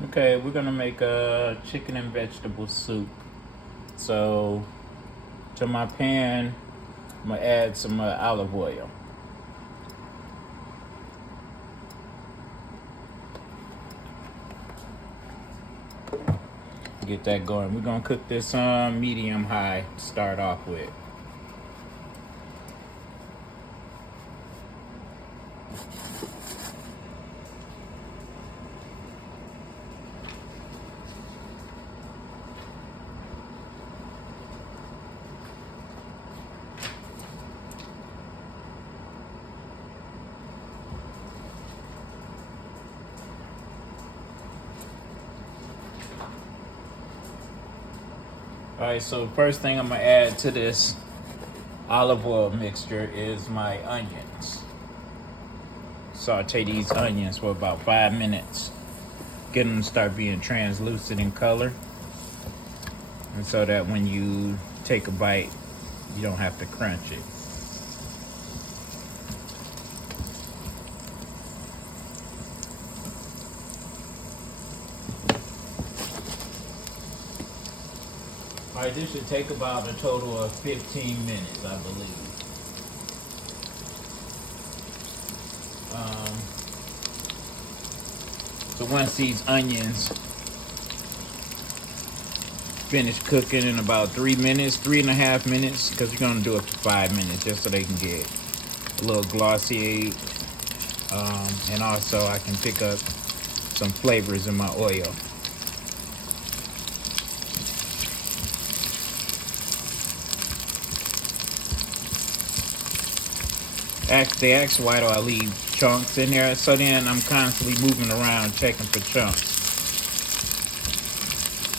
Okay, we're gonna make a chicken and vegetable soup. So to my pan, I'm gonna add some olive oil. Get that going. We're gonna cook this on medium high to start off with. All right, so first thing I'm gonna add to this olive oil mixture is my onions. Saute these onions for about 5 minutes. Get them to start being translucent in color. And so that when you take a bite, you don't have to crunch it. All right, this should take about a total of 15 minutes, I believe. So once these onions finish cooking in about 3 minutes, 3.5 minutes, because you're gonna do it for 5 minutes just so they can get a little glossy. And also I can pick up some flavors in my oil. They ask why do I leave chunks in there, so then I'm constantly moving around checking for chunks.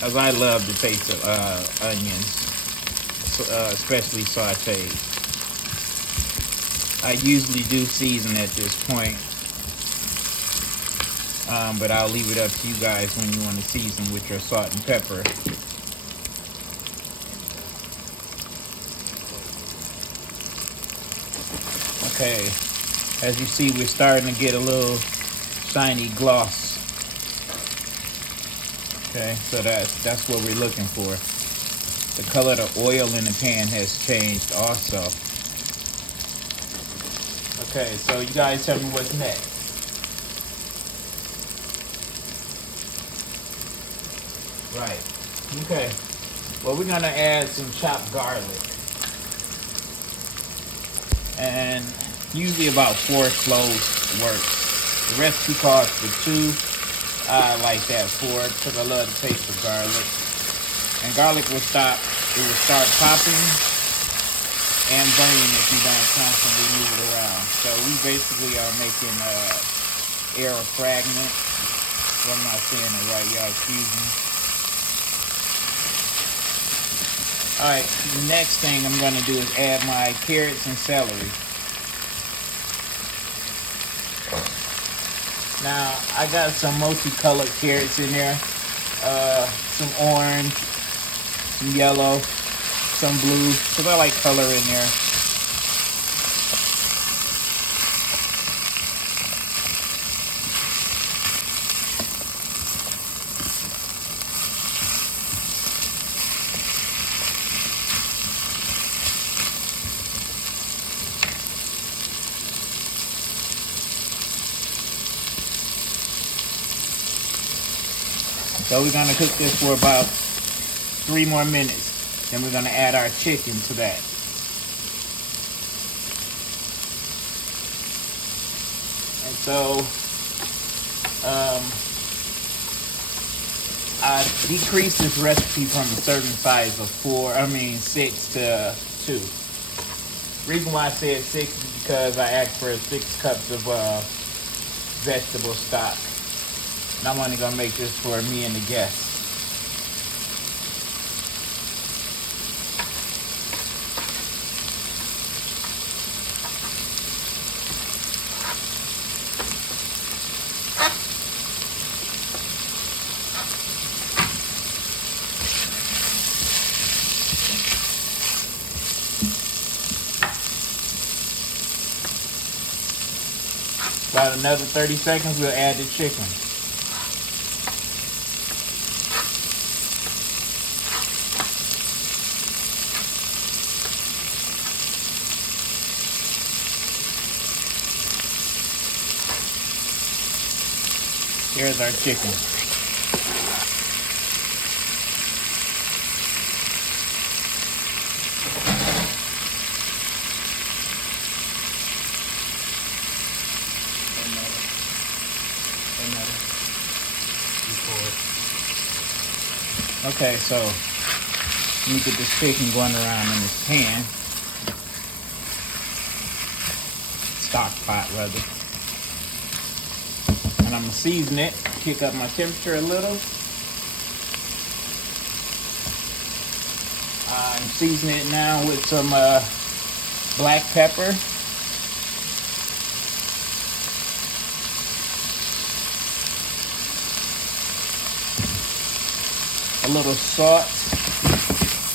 As I love the taste of onions, especially sauteed. I usually do season at this point, but I'll leave it up to you guys when you want to season with your salt and pepper. Okay, as you see, we're starting to get a little shiny gloss. Okay, so that's what we're looking for. The color of the oil in the pan has changed also. Okay, so you guys tell me what's next. Right. Okay. Well, we're gonna add some chopped garlic. And usually about 4 cloves works. The recipe calls for 2. I like that 4 because I love the taste of garlic. And garlic will start popping and burning if you don't constantly move it around. So we basically are making air fragment. So I'm not saying it right, y'all excuse me. Alright, the next thing I'm going to do is add my carrots and celery. Now, I got some multicolored carrots in there. Some orange, some yellow, some blue, because I like color in there. So we're gonna cook this for about 3 more minutes. Then we're gonna add our chicken to that. And so I decreased this recipe from a certain size of 6 to 2. Reason why I said 6 is because I asked for 6 cups of vegetable stock. And I'm only gonna make this for me and the guests. About another 30 seconds, we'll add the chicken. Here's our chicken. Okay, so let me get this chicken going around in this pan. Stock pot, rather. And I'm gonna season it, kick up my temperature a little. I'm seasoning it now with some black pepper. A little salt.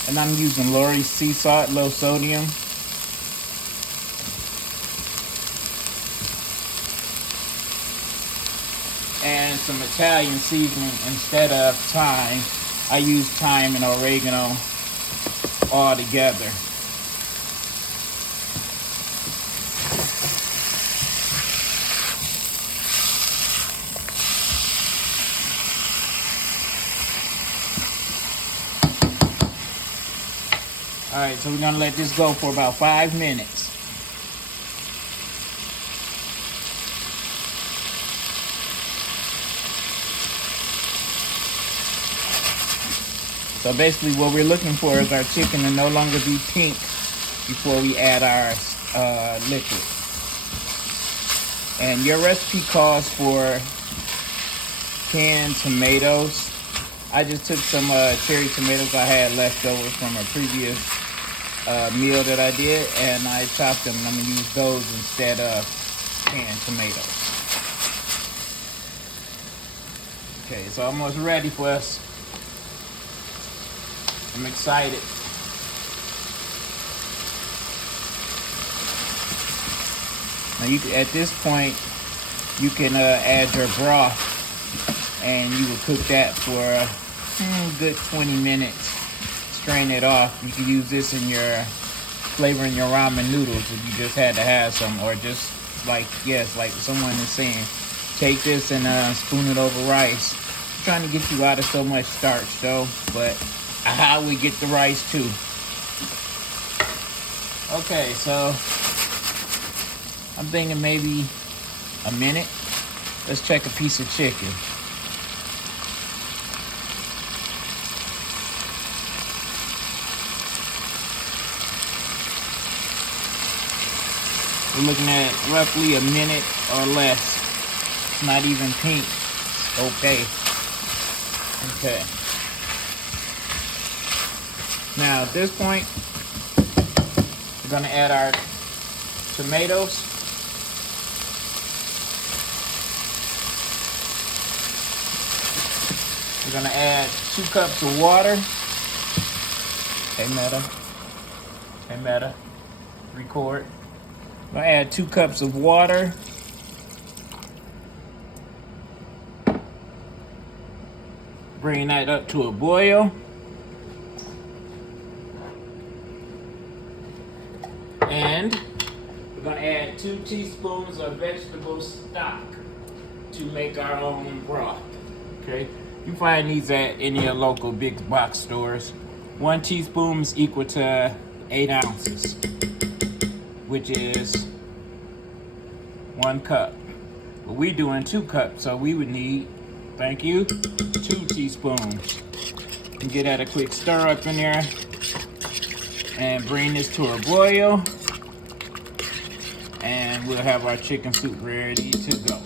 And I'm using R.I.C salt, low sodium. And some Italian seasoning instead of thyme. I use thyme and oregano all together. All right, so we're gonna let this go for about 5 minutes. So basically what we're looking for is our chicken to no longer be pink before we add our liquid. And your recipe calls for canned tomatoes. I just took some cherry tomatoes I had left over from a previous meal that I did, and I chopped them, and I'm gonna use those instead of canned tomatoes. Okay, it's almost ready for us. I'm excited. Now you can, at this point, you can add your broth, and you will cook that for a good 20 minutes. Strain it off. You can use this in your flavoring your ramen noodles if you just had to have some, or just like, yes, like someone is saying, take this and spoon it over rice. I'm trying to get you out of so much starch though, but how we get the rice too. Okay, so I'm thinking maybe a minute. Let's check a piece of chicken. We're looking at roughly a minute or less. It's not even pink. It's okay. Okay. Now at this point, we're gonna add our tomatoes. We're gonna add 2 cups of water. Hey Meta, record. We're gonna add 2 cups of water. Bring that up to a boil. And we're gonna add 2 teaspoons of vegetable stock to make our own broth. Okay, you find these at any of your local big box stores. 1 teaspoon is equal to 8 ounces, which is 1 cup. But we doing 2 cups, so we would need, thank you, 2 teaspoons. And get that a quick stir up in there, and bring this to a boil. And we'll have our chicken soup ready to go.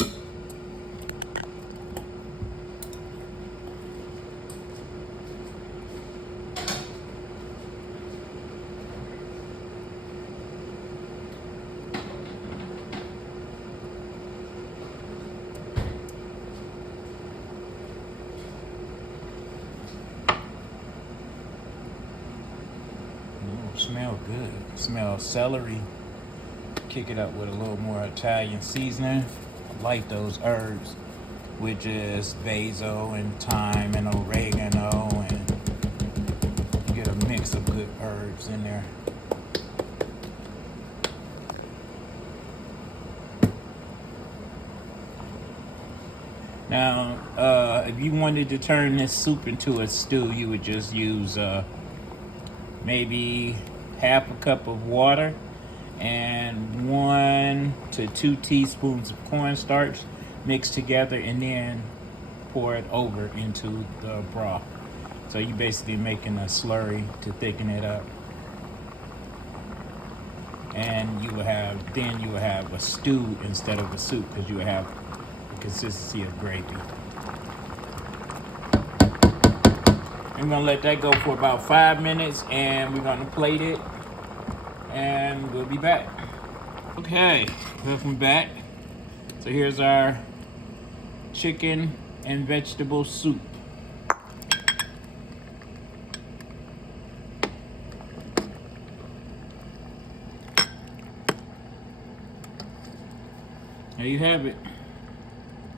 Ooh, smell good. Smell celery. Kick it up with a little more Italian seasoning. I like those herbs, which is basil and thyme and oregano, and you get a mix of good herbs in there. Now, if you wanted to turn this soup into a stew, you would just use maybe half a cup of water and 1 to 2 teaspoons of cornstarch mixed together, and then pour it over into the broth. So you're basically making a slurry to thicken it up. And you will have a stew instead of a soup, because you will have the consistency of gravy. I'm gonna let that go for about 5 minutes, and we're gonna plate it, and we'll be back. Okay, welcome back. So here's our chicken and vegetable soup. There you have it.